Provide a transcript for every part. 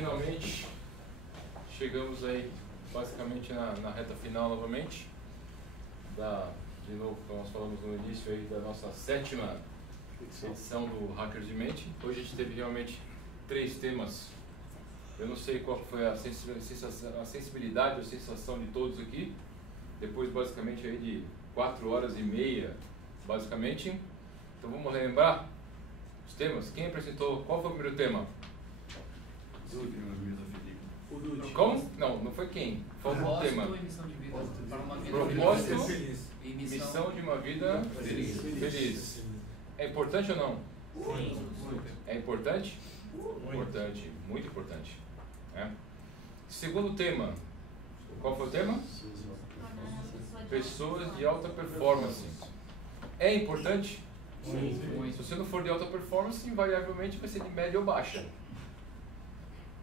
Finalmente chegamos aí basicamente na reta final novamente de novo, como nós falamos no início aí da nossa 7ª edição do Hackers de Mente. Hoje a gente teve realmente 3 temas. Eu não sei qual foi a sensibilidade ou sensação de todos aqui, depois basicamente aí de 4h30 basicamente. Então vamos relembrar os temas. Quem apresentou? Qual foi o primeiro tema? Como? Não foi quem. Foi o tema. Propósito e missão de uma vida feliz. É importante ou não? Sim. É importante? Importante, muito importante. Segundo tema. Qual foi o tema? Pessoas de alta performance. É importante? Sim. Se você não for de alta performance, invariavelmente vai ser de média ou baixa.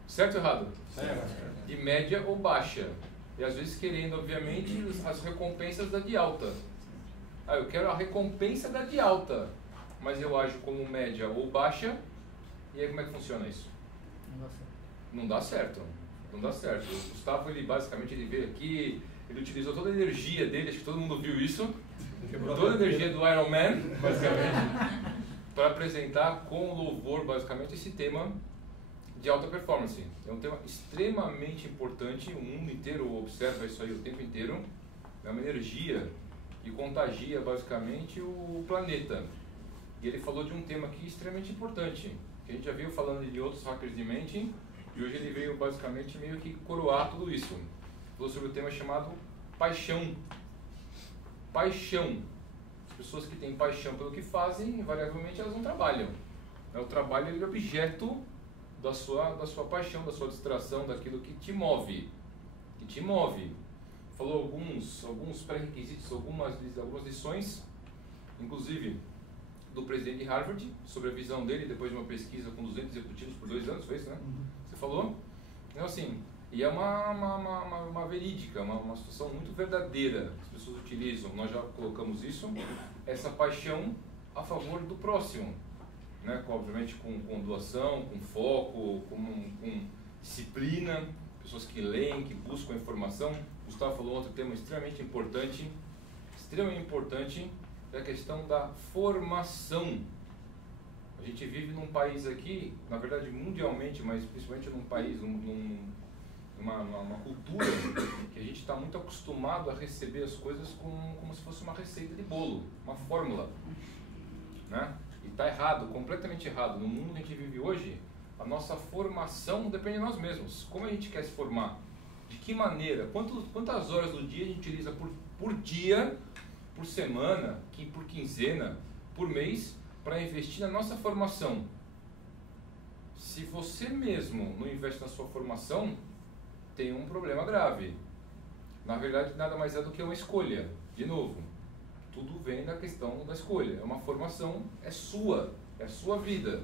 Certo ou errado? Certo. De média ou baixa. E às vezes querendo, obviamente, as recompensas da de alta. Eu quero a recompensa da de alta, mas eu ajo como média ou baixa. E aí como é que funciona isso? Não dá certo. Não dá certo. O Gustavo, ele basicamente veio aqui, ele utilizou toda a energia dele, acho que todo mundo viu isso. Toda a energia do Iron Man, basicamente, para apresentar com louvor, basicamente, esse tema de alta performance. É um tema extremamente importante, o mundo inteiro observa isso aí o tempo inteiro. É uma energia que contagia basicamente o planeta. E ele falou de um tema aqui extremamente importante, que a gente já veio falando de outros hackers de mente, e hoje ele veio basicamente meio que coroar tudo isso. Falou sobre o tema chamado paixão. Paixão. As pessoas que têm paixão pelo que fazem, invariavelmente elas não trabalham. O trabalho ele é objeto da sua paixão, da sua distração, daquilo que te move. Falou alguns pré-requisitos, algumas lições, inclusive do presidente de Harvard, sobre a visão dele depois de uma pesquisa com 200 executivos por 2 anos, foi isso, né? Você falou? Então assim, e é uma verídica, uma situação muito verdadeira, as pessoas utilizam, nós já colocamos isso, essa paixão a favor do próximo. Obviamente com doação, com foco, com disciplina, pessoas que leem, que buscam informação. O Gustavo falou outro tema extremamente importante, é a questão da formação. A gente vive num país aqui, na verdade mundialmente, mas principalmente num país, numa cultura que a gente está muito acostumado a receber as coisas como se fosse uma receita de bolo, uma fórmula, E está errado, completamente errado. No mundo que a gente vive hoje, a nossa formação depende de nós mesmos. Como a gente quer se formar? De que maneira? Quantas horas do dia a gente utiliza por dia, por semana, por quinzena, por mês, para investir na nossa formação? Se você mesmo não investe na sua formação, tem um problema grave. Na verdade, nada mais é do que uma escolha. De novo, tudo vem da questão da escolha. É uma formação, é sua vida.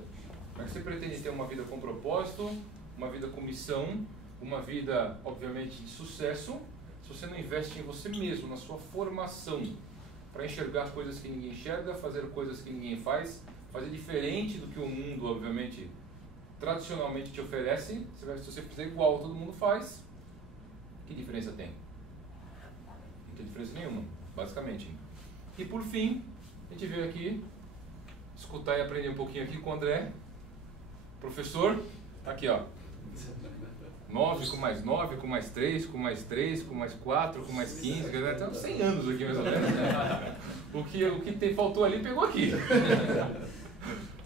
Como é que você pretende ter uma vida com propósito, uma vida com missão, uma vida, obviamente, de sucesso, se você não investe em você mesmo, na sua formação, para enxergar coisas que ninguém enxerga, fazer coisas que ninguém faz, fazer diferente do que o mundo, obviamente, tradicionalmente te oferece. Se você fizer igual todo mundo faz, que diferença tem? Não tem diferença nenhuma, basicamente. E por fim, a gente veio aqui escutar e aprender um pouquinho aqui com o André, professor, aqui ó, 9 com mais 9, com mais 3, com mais 3, com mais 4, com mais 15, tem uns 100 anos aqui mais ou menos. O que faltou ali pegou aqui.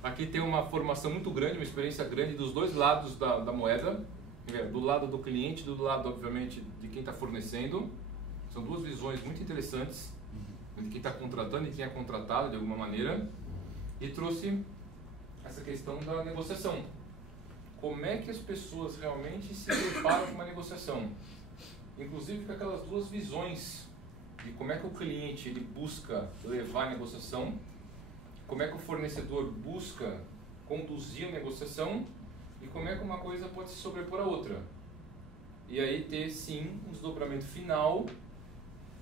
Aqui tem uma formação muito grande, uma experiência grande dos dois lados da moeda, do lado do cliente, do lado, obviamente, de quem está fornecendo. São duas visões muito interessantes, de quem está contratando e quem é contratado de alguma maneira, e trouxe essa questão da negociação. Como é que as pessoas realmente se preparam para uma negociação? Inclusive com aquelas duas visões de como é que o cliente ele busca levar a negociação, como é que o fornecedor busca conduzir a negociação e como é que uma coisa pode se sobrepor à outra. E aí ter sim um desdobramento final,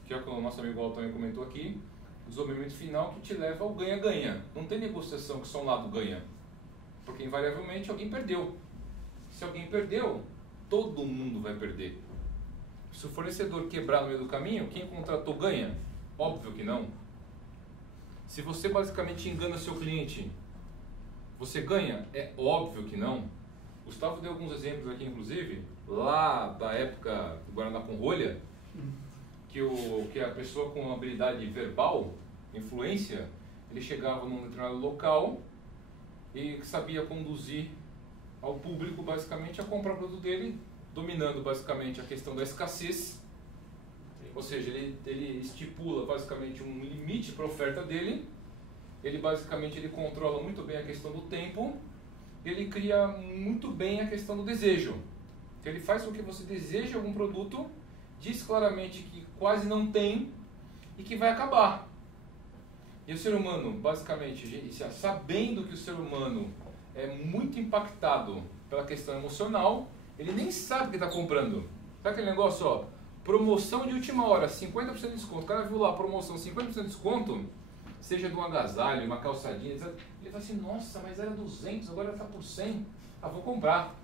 que é o que o nosso amigo Al também comentou aqui, o desdobramento final que te leva ao ganha-ganha. Não tem negociação que só um lado ganha, porque invariavelmente alguém perdeu. Se alguém perdeu, todo mundo vai perder. Se o fornecedor quebrar no meio do caminho, quem contratou ganha? Óbvio que não. Se você basicamente engana seu cliente, você ganha? É óbvio que não. Gustavo deu alguns exemplos aqui, inclusive, lá da época do Guaraná com rolha, que a pessoa com habilidade verbal, influência, ele chegava num determinado local e sabia conduzir ao público basicamente a comprar o produto dele, dominando basicamente a questão da escassez, ou seja, ele estipula basicamente um limite para a oferta dele, ele controla muito bem a questão do tempo, ele cria muito bem a questão do desejo. Então ele faz com que você deseje algum produto, diz claramente que quase não tem e que vai acabar. E o ser humano, basicamente, sabendo que o ser humano é muito impactado pela questão emocional, ele nem sabe o que está comprando. Sabe aquele negócio, ó, promoção de última hora, 50% de desconto. O cara viu lá, promoção, 50% de desconto, seja de um agasalho, uma calçadinha, etc. Ele fala assim, nossa, mas era 200, agora está por 100. Ah, vou comprar.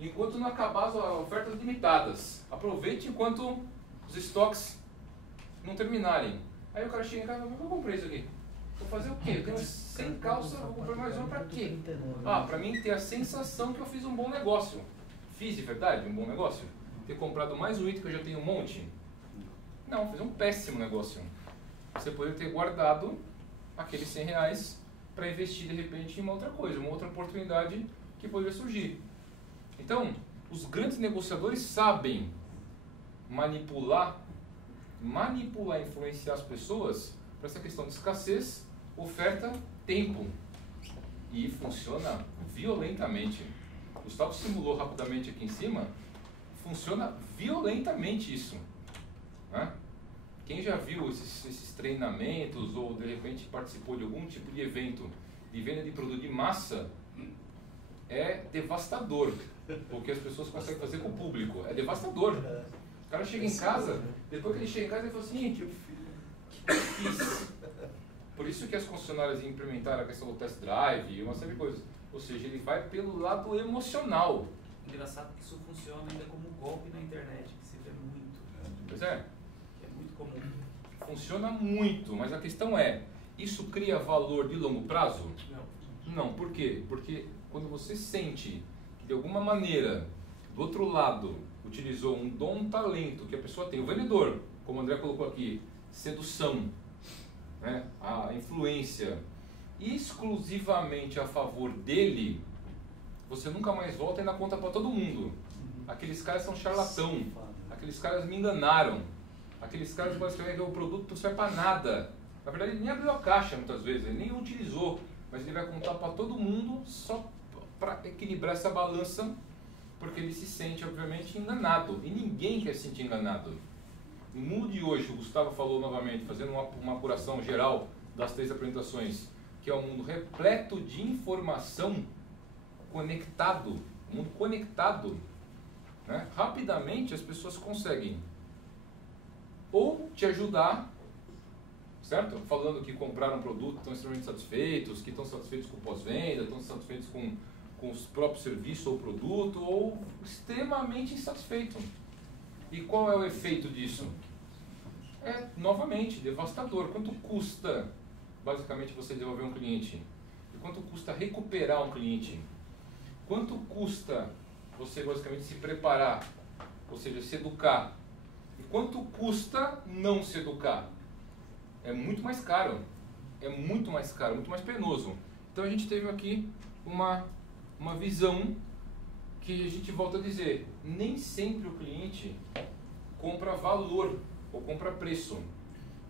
Enquanto não acabar as ofertas limitadas. Aproveite enquanto os estoques não terminarem. Aí o cara chega em casa e fala, eu comprei isso aqui. Vou fazer o quê? Eu tenho 100 calças, vou comprar mais uma pra quê? Ah, pra mim ter a sensação que eu fiz um bom negócio. Fiz de verdade um bom negócio? Ter comprado mais um item que eu já tenho um monte? Não, fiz um péssimo negócio. Você poderia ter guardado aqueles 100 reais para investir de repente em uma outra coisa, uma outra oportunidade que poderia surgir. Então, os grandes negociadores sabem manipular, influenciar as pessoas para essa questão de escassez, oferta, tempo. E funciona violentamente. O Gustavo simulou rapidamente aqui em cima, funciona violentamente isso. Né? Quem já viu esses treinamentos ou de repente participou de algum tipo de evento de venda de produto de massa, é devastador. O que as pessoas conseguem fazer com o público. É devastador. O cara chega em casa, depois que ele chega em casa, ele fala assim, o que eu fiz? Por isso que as concessionárias implementaram a questão do test drive e uma série de coisas. Ou seja, ele vai pelo lado emocional. Engraçado que isso funciona ainda como golpe na internet, que se vê muito. Pois é. Que é muito comum. Funciona muito, mas a questão é, isso cria valor de longo prazo? Não. Não, por quê? Porque quando você sente que de alguma maneira, do outro lado, utilizou um dom, um talento que a pessoa tem, o vendedor, como o André colocou aqui, sedução, né? A influência, exclusivamente a favor dele, você nunca mais volta e ainda conta para todo mundo. Aqueles caras são charlatão, aqueles caras me enganaram, aqueles caras basicamente o produto não serve para nada. Na verdade ele nem abriu a caixa muitas vezes, ele nem utilizou, mas ele vai contar para todo mundo só para equilibrar essa balança, porque ele se sente obviamente enganado, e ninguém quer se sentir enganado. No mundo de hoje, o Gustavo falou novamente, fazendo uma apuração geral das 3 apresentações, que é um mundo repleto de informação, conectado, um mundo conectado, né? Rapidamente as pessoas conseguem ou te ajudar, certo? Falando que compraram um produto, estão extremamente satisfeitos, que estão satisfeitos com o pós-venda, estão satisfeitos com os próprios serviços ou produto, ou extremamente insatisfeitos. E qual é o efeito disso? É, novamente, devastador. Quanto custa, basicamente, você devolver um cliente? E quanto custa recuperar um cliente? Quanto custa você, basicamente, se preparar, ou seja, se educar? E quanto custa não se educar? É muito mais caro. É muito mais caro, muito mais penoso. Então a gente teve aqui uma visão que a gente volta a dizer, nem sempre o cliente compra valor ou compra preço.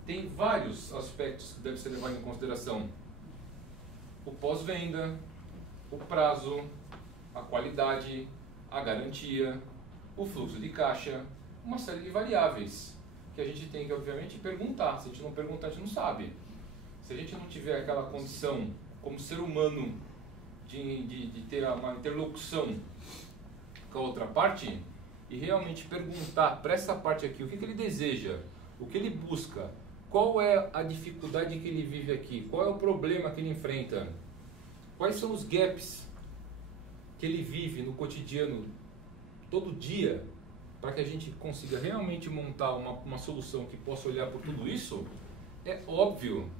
Tem vários aspectos que devem ser levados em consideração. O pós-venda, o prazo, a qualidade, a garantia, o fluxo de caixa, uma série de variáveis que a gente tem que, obviamente, perguntar. Se a gente não perguntar, a gente não sabe. Se a gente não tiver aquela condição, como ser humano, de ter uma interlocução com a outra parte e realmente perguntar para essa parte aqui o que ele deseja, o que ele busca, qual é a dificuldade que ele vive aqui, qual é o problema que ele enfrenta, quais são os gaps que ele vive no cotidiano, todo dia, para que a gente consiga realmente montar uma solução que possa olhar por tudo isso, é óbvio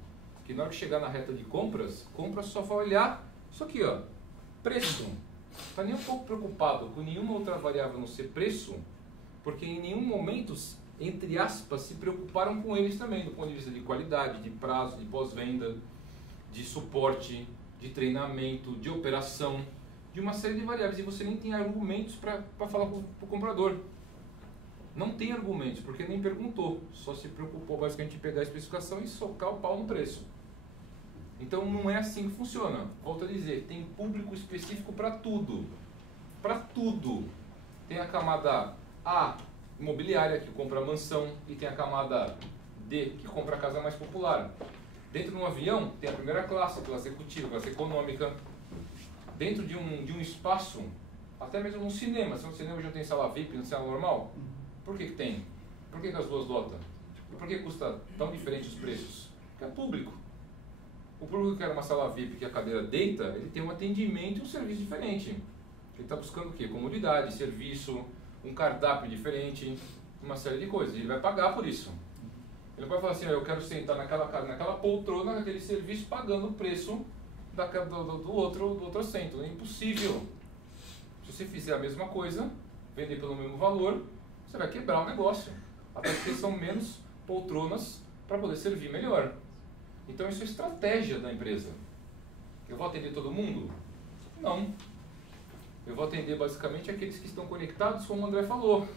que na hora que chegar na reta de compras só vai olhar isso aqui, ó, preço. Não está nem um pouco preocupado com nenhuma outra variável a não ser preço, porque em nenhum momento, entre aspas, se preocuparam com eles também, do ponto de vista de qualidade, de prazo, de pós-venda, de suporte, de treinamento, de operação, de uma série de variáveis. E você nem tem argumentos para falar para o comprador. Não tem argumentos, porque nem perguntou, só se preocupou basicamente em pegar a especificação e socar o pau no preço. Então não é assim que funciona. Volto a dizer, tem público específico para tudo. Para tudo. Tem a camada A, imobiliária, que compra mansão, e tem a camada D, que compra a casa mais popular. Dentro de um avião, tem a primeira classe, classe executiva, classe econômica. Dentro de um espaço, até mesmo num cinema, se um cinema já tem sala VIP, não sala normal, por que tem? Por que as duas lotam? Por que custa tão diferente os preços? Porque é público. O público que quer uma sala VIP, que a cadeira deita, ele tem um atendimento e um serviço diferente. Ele está buscando o quê? Comodidade, serviço, um cardápio diferente, uma série de coisas. Ele vai pagar por isso. Ele não vai falar assim, eu quero sentar naquela poltrona, naquele serviço, pagando o preço do outro assento. É impossível. Se você fizer a mesma coisa, vender pelo mesmo valor, você vai quebrar o negócio. Até porque são menos poltronas para poder servir melhor. Então isso é estratégia da empresa. Eu vou atender todo mundo? Não. Eu vou atender basicamente aqueles que estão conectados, como o André falou.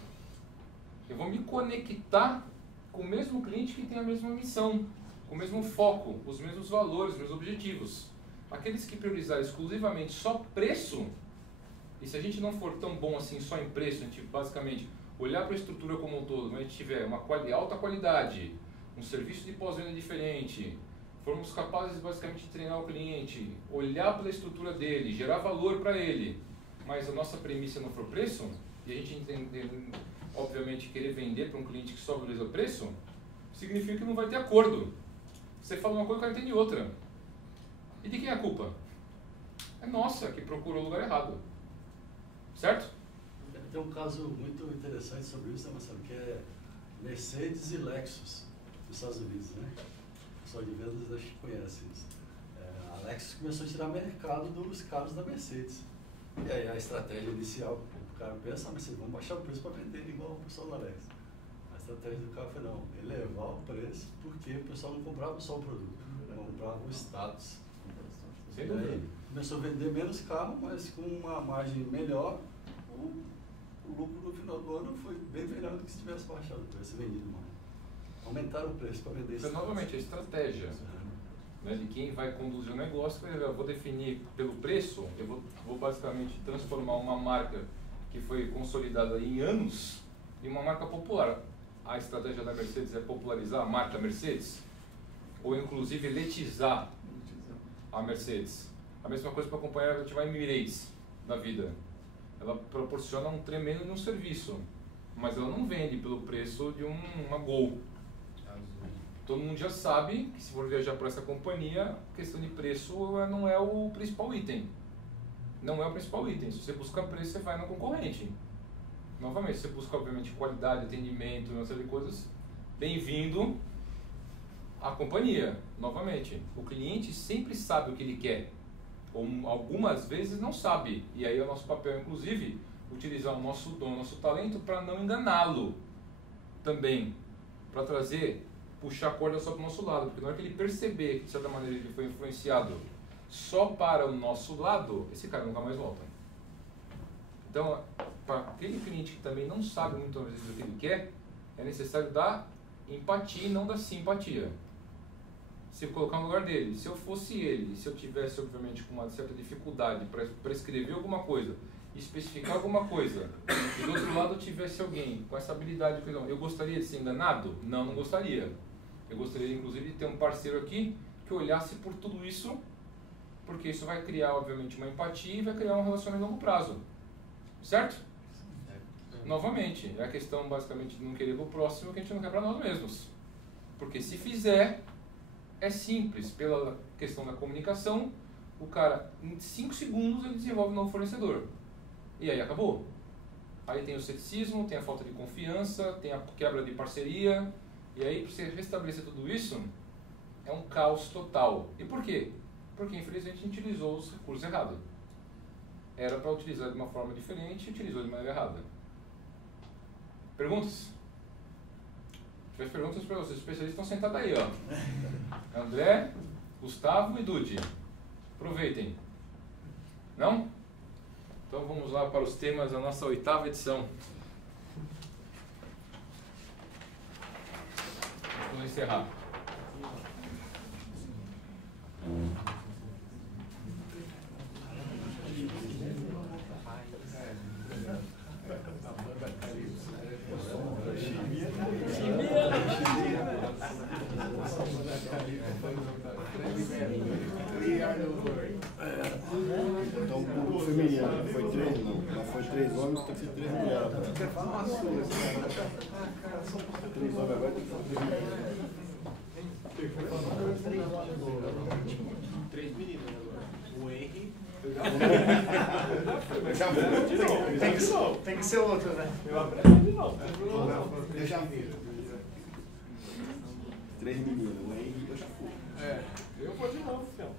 Eu vou me conectar com o mesmo cliente que tem a mesma missão, com o mesmo foco, os mesmos valores, os mesmos objetivos. Aqueles que priorizarem exclusivamente só preço, e se a gente não for tão bom assim só em preço, a gente basicamente olhar para a estrutura como um todo, mas a gente tiver uma alta qualidade, um serviço de pós-venda diferente, formos capazes basicamente de treinar o cliente, olhar pela estrutura dele, gerar valor para ele, mas a nossa premissa não for preço, e a gente entender, obviamente, querer vender para um cliente que só valoriza o preço, significa que não vai ter acordo. Você fala uma coisa, o cara entende outra. E de quem é a culpa? É nossa, que procurou o lugar errado. Certo? Tem um caso muito interessante sobre isso, né, Marcelo, que é Mercedes e Lexus, nos Estados Unidos, né? O pessoal de vendas acho que conhece isso. A Lexus começou a tirar mercado dos carros da Mercedes. E aí a estratégia inicial, o cara pensa, mas vamos baixar o preço para vender igual o pessoal da Lexus. A estratégia do cara foi não, elevar o preço, porque o pessoal não comprava só o produto, comprava o status. Sem dúvida. Começou a vender menos carro, mas com uma margem melhor, o lucro no final do ano foi bem melhor do que se tivesse baixado o preço e vendido mais. Aumentaram o preço para vender isso. Então, novamente, a estratégia, né, de quem vai conduzir o negócio, eu vou definir pelo preço, eu vou basicamente transformar uma marca que foi consolidada em anos em uma marca popular. A estratégia da Mercedes é popularizar a marca Mercedes, ou inclusive letizar a Mercedes. A mesma coisa para acompanhar a Emirates da vida. Ela proporciona um tremendo serviço, mas ela não vende pelo preço de uma Gol. Todo mundo já sabe que se for viajar para essa companhia, a questão de preço não é o principal item. Não é o principal item. Se você busca preço, você vai na concorrente. Novamente, se você busca, obviamente, qualidade, atendimento, uma série de coisas, bem-vindo à companhia. Novamente, o cliente sempre sabe o que ele quer. Ou algumas vezes não sabe. E aí é o nosso papel, inclusive, utilizar o nosso dom, o nosso talento para não enganá-lo também. Para puxar a corda só para o nosso lado. Porque na hora que ele perceber que, de certa maneira, ele foi influenciado só para o nosso lado, esse cara nunca mais volta. Então, para aquele cliente que também não sabe muitas vezes o que ele quer, é necessário dar empatia e não dar simpatia. Se eu colocar no lugar dele, se eu fosse ele, se eu tivesse, obviamente, com uma certa dificuldade para escrever alguma coisa, especificar alguma coisa, e do outro lado tivesse alguém com essa habilidade, eu gostaria de ser enganado? Não, não gostaria. Eu gostaria, inclusive, de ter um parceiro aqui que olhasse por tudo isso, porque isso vai criar, obviamente, uma empatia e vai criar um relacionamento a longo prazo. Certo? Novamente, é a questão, basicamente, de não querer para o próximo que a gente não quer para nós mesmos. Porque se fizer, é simples, pela questão da comunicação, o cara, em 5 segundos, ele desenvolve um novo fornecedor. E aí acabou. Aí tem o ceticismo, tem a falta de confiança, tem a quebra de parceria. E aí, para você restabelecer tudo isso, é um caos total. E por quê? Porque, infelizmente, a gente utilizou os recursos errados. Era para utilizar de uma forma diferente e utilizou de maneira errada. Perguntas? Se tiver perguntas para vocês, os especialistas estão sentados aí, ó. André, Gustavo e Dude. Aproveitem. Não? Então vamos lá para os temas da nossa 8ª edição. Vamos encerrar. Então, o feminino foi 3, não. Mas foi 3 homens, tem que ser 3 mulheres. 3 homens agora tem que ser 3 mulheres. 3 meninos agora. O Henry. Tem que ser outro, né? Eu aprendi de novo. Eu já vi. 3 meninos, o Henry eu já fui. Eu vou de novo, filho.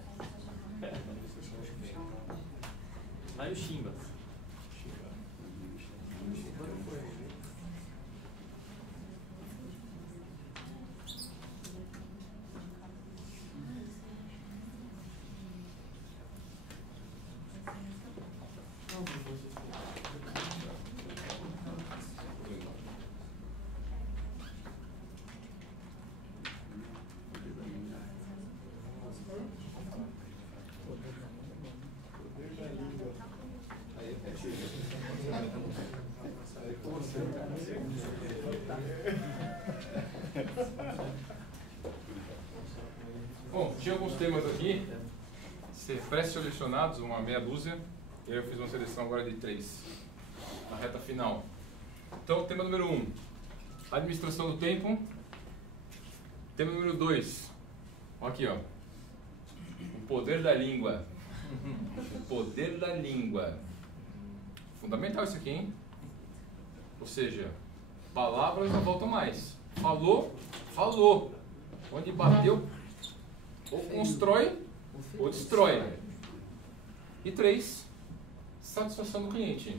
Lá e o Chimba. Bom, tinha alguns temas aqui, pré-selecionados, uma meia dúzia. Eu fiz uma seleção agora de 3, na reta final. Então, tema número 1, administração do tempo. Tema número 2, aqui ó, o poder da língua. O poder da língua. Fundamental isso aqui, hein? Ou seja, palavras não voltam mais. Falou, falou. Onde bateu, ou constrói ou destrói. E 3, satisfação do cliente.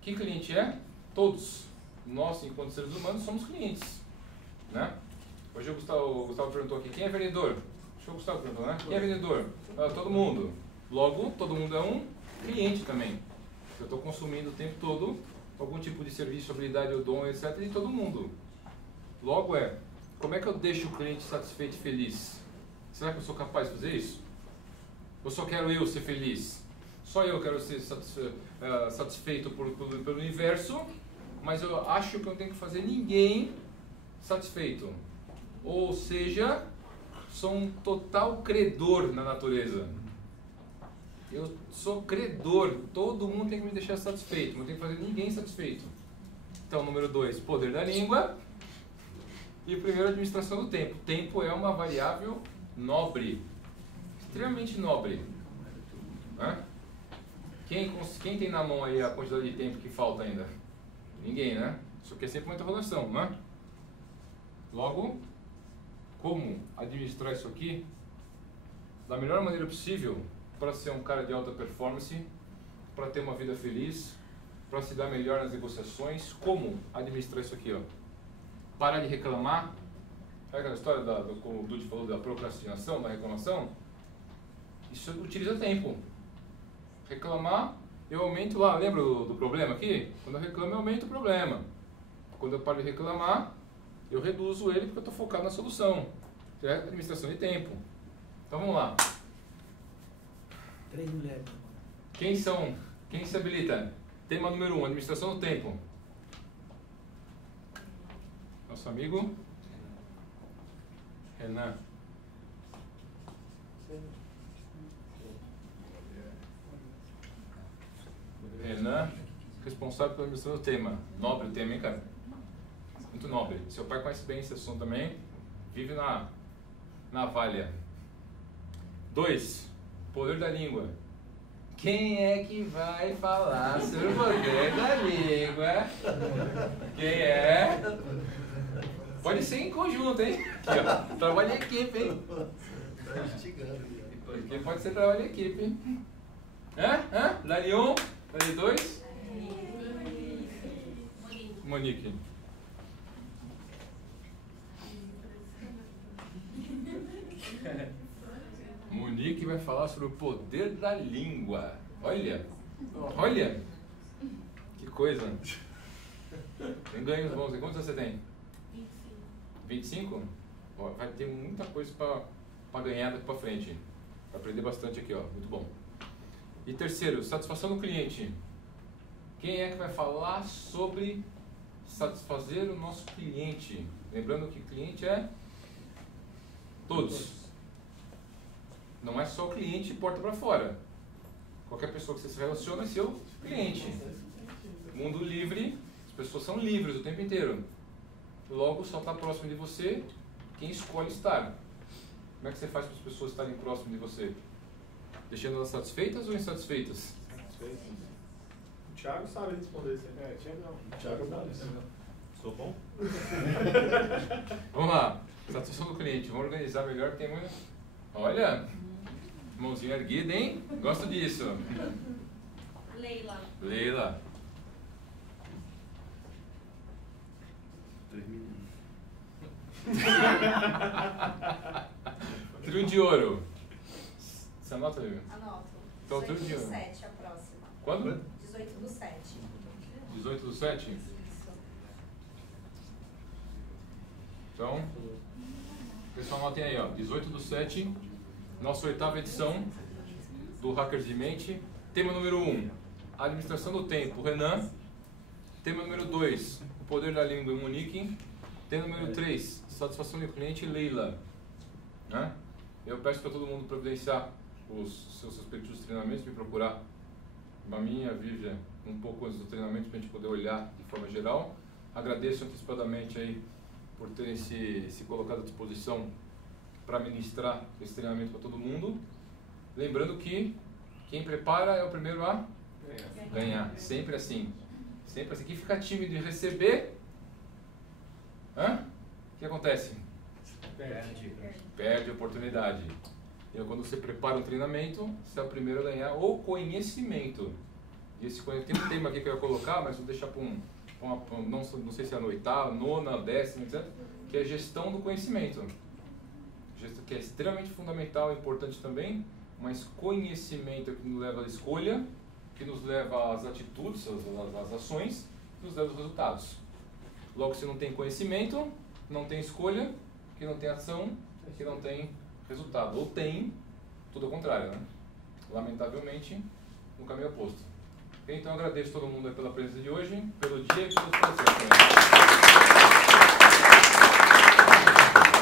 Que cliente é? Todos. Nós, enquanto seres humanos, somos clientes, né? Hoje o Gustavo perguntou aqui, quem é vendedor? Acho que o Gustavo perguntou, né? Quem é vendedor? Todo mundo. Logo, todo mundo é um cliente também. Eu estou consumindo o tempo todo algum tipo de serviço, habilidade ou dom, etc. de todo mundo. Logo como é que eu deixo o cliente satisfeito e feliz? Será que eu sou capaz de fazer isso? Ou só quero eu ser feliz? Só eu quero ser satisfeito pelo universo, mas eu acho que eu não tenho que fazer ninguém satisfeito. Ou seja, sou um total credor na natureza. Eu sou credor, todo mundo tem que me deixar satisfeito, não tem que fazer ninguém satisfeito. Então, número 2, poder da língua. E o primeiro, administração do tempo. Tempo é uma variável nobre, extremamente nobre. Né? Quem tem na mão aí a quantidade de tempo que falta ainda? Ninguém, né? Isso aqui é sempre uma interrogação, né? Logo, como administrar isso aqui da melhor maneira possível para ser um cara de alta performance, para ter uma vida feliz, para se dar melhor nas negociações? Como administrar isso aqui, ó? Parar de reclamar. Sabe aquela história como o Dude falou, da procrastinação, da reclamação? Isso utiliza tempo. Reclamar, eu aumento lá, lembra do problema aqui? Quando eu reclamo, eu aumento o problema. Quando eu paro de reclamar, eu reduzo ele porque eu estou focado na solução. É administração de tempo. Então vamos lá. 3 mulheres. Quem se habilita? Tema número 1, administração do tempo. Nosso amigo Renan. Renan, responsável pela administração do tema. Nobre o tema, hein, cara? Muito nobre. Seu pai conhece bem esse assunto também. Vive na Valha. 2. Poder da língua. Quem é que vai falar sobre o poder da língua? Quem é? Pode ser em conjunto, hein? Aqui, ó. Trabalho em equipe, hein? Tá instigando. Porque pode ser trabalho em equipe, hein? Dali 1, dali 2. Monique. Monique vai falar sobre o poder da língua. Olha, olha, que coisa. Tem ganhos bons. Quantos você tem? 25? Ó, vai ter muita coisa para ganhar daqui para frente. Vai aprender bastante aqui, ó. Muito bom. E terceiro, satisfação do cliente. Quem é que vai falar sobre satisfazer o nosso cliente? Lembrando que cliente é todos. Não é só o cliente porta para fora. Qualquer pessoa que você se relaciona é seu cliente. Mundo livre, as pessoas são livres o tempo inteiro. Logo, só está próximo de você quem escolhe estar. Como é que você faz para as pessoas estarem próximas de você? Deixando elas satisfeitas ou insatisfeitas? O Thiago sabe responder isso. Thiago não. Thiago não. Sou bom? Vamos lá. Satisfação do cliente. Vamos organizar melhor que tem muito. Olha, mãozinha erguida, hein? Gosto disso. Leila. Leila. 3 minutos. Trio de ouro. Você anota, Lívia? Anoto. Então, tudo 18 de do ouro. 7, a próxima. Quando? 18 do 7. 18 do 7? Isso. Então, pessoal, anotem aí, ó. 18 do 7, nossa 8ª edição do Hackers de Mente. Tema número 1, administração do tempo, Renan. Tema número 2, o poder da língua, Monique. Tema número 3, satisfação do cliente, Leila. Né? Eu peço para todo mundo providenciar os seus respectivos treinamentos, me procurar a minha, a Vívia, um pouco antes do treinamento para a gente poder olhar de forma geral. Agradeço antecipadamente aí por terem se colocado à disposição para ministrar esse treinamento para todo mundo. Lembrando que quem prepara é o primeiro a ganhar. Sempre assim. Sempre assim. Quem fica tímido em receber, o que acontece? Perde a oportunidade. E quando você prepara um treinamento, você é o primeiro a ganhar o conhecimento. E esse conhecimento, tem um tema aqui que eu ia colocar, mas vou deixar para não sei se é a 8ª, 9ª, 10ª, etc., que é gestão do conhecimento. Que é extremamente fundamental e importante também, mas conhecimento é que nos leva à escolha, que nos leva às atitudes, às ações, que nos leva aos resultados. Logo, se não tem conhecimento, não tem escolha, que não tem ação, que não tem resultado. Ou tem, tudo ao contrário, né? Lamentavelmente, no caminho oposto. Então, agradeço a todo mundo pela presença de hoje, pelo dia e pelo prazer.